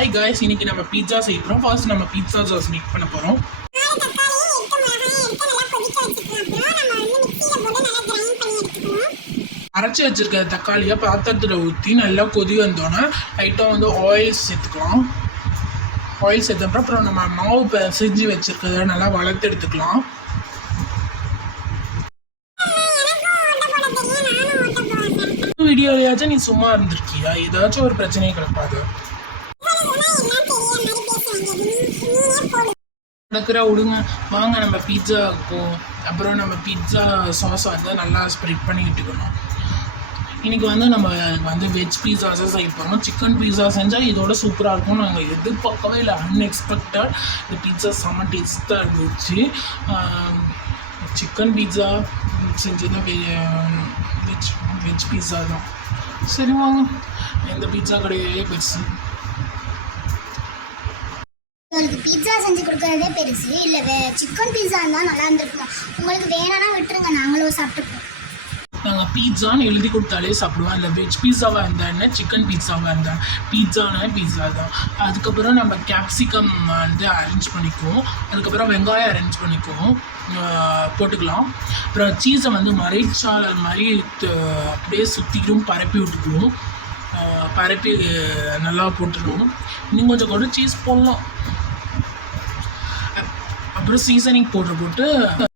Hi guys, இன்னைக்கு நம்ம pizza செய்ய போகிறோம். ஃபர்ஸ்ட் நம்ம பீட்சா சாஸ் மேக் பண்ண போகிறோம். அரைச்சி வச்சிருக்க தக்காளியை பாத்திரத்தில் ஊற்றி நல்லா கொதி வந்தோன்னே லைட்டாக வந்து ஆயில் சேர்த்துக்கலாம். ஆயில் சேர்த்தப்பறம் அப்புறம் நம்ம மாவு செஞ்சு வச்சுருக்கிறத நல்லா வளர்த்து எடுத்துக்கலாம். வீடியோலையாச்சும் நீ சும்மா இருந்திருக்கியா? ஏதாச்சும் ஒரு பிரச்சனையை கிளப்பாது. நடக்கிற விடுங்க, வாங்க நம்ம பீட்சா இருக்கும். அப்புறம் நம்ம பீட்சா சாஸ் வந்து நல்லா ஸ்ப்ரெட் பண்ணி விட்டுக்கணும். இன்றைக்கி வந்து நம்ம வந்து வெஜ் பீஸாஸை செய்ய போகிறோம். சிக்கன் பீஸா செஞ்சால் இதோட சூப்பராக இருக்கும். நாங்கள் எதிர்பார்க்கவே இல்லை, அன்எக்ஸ்பெக்டட். இந்த பீட்சா செம்ம டேஸ்ட்டாக இருந்துச்சு. சிக்கன் பீட்சா செஞ்சதுன்னா வெஜ் பீஸா தான். சரி வாங்க, இந்த பீட்சா கடையே பெருசு. உங்களுக்கு பீட்சா செஞ்சு கொடுக்கறதே பெருசு. இல்லை சிக்கன் பீட்சா இருந்தால் நல்லா இருந்திருக்கும். உங்களுக்கு வேணான்னா விட்டுருங்க, நாங்களும் சாப்பிட்டுப்போம். நாங்கள் பீட்சான்னு எழுதி கொடுத்தாலே சாப்பிடுவோம். இல்லை வெஜ் பீட்சாவாக இருந்தால் என்ன, சிக்கன் பீட்சாவாக இருந்தால் பீட்சானா பீட்சா தான். அதுக்கப்புறம் நம்ம கேப்சிகம் வந்து அரேஞ்ச் பண்ணிக்குவோம். அதுக்கப்புறம் வெங்காயம் அரேஞ்ச் பண்ணிக்குவோம், போட்டுக்கலாம். அப்புறம் சீஸை வந்து மறைச்சாளர் மாதிரி அப்படியே சுற்றிக்கும் பரப்பி விட்டுக்குவோம். பரப்பி நல்லா போட்டுருவோம். இன்னும் கொஞ்சம் கூட சீஸ் போடலாம். அப்புறம் சீசனிங் போட்டு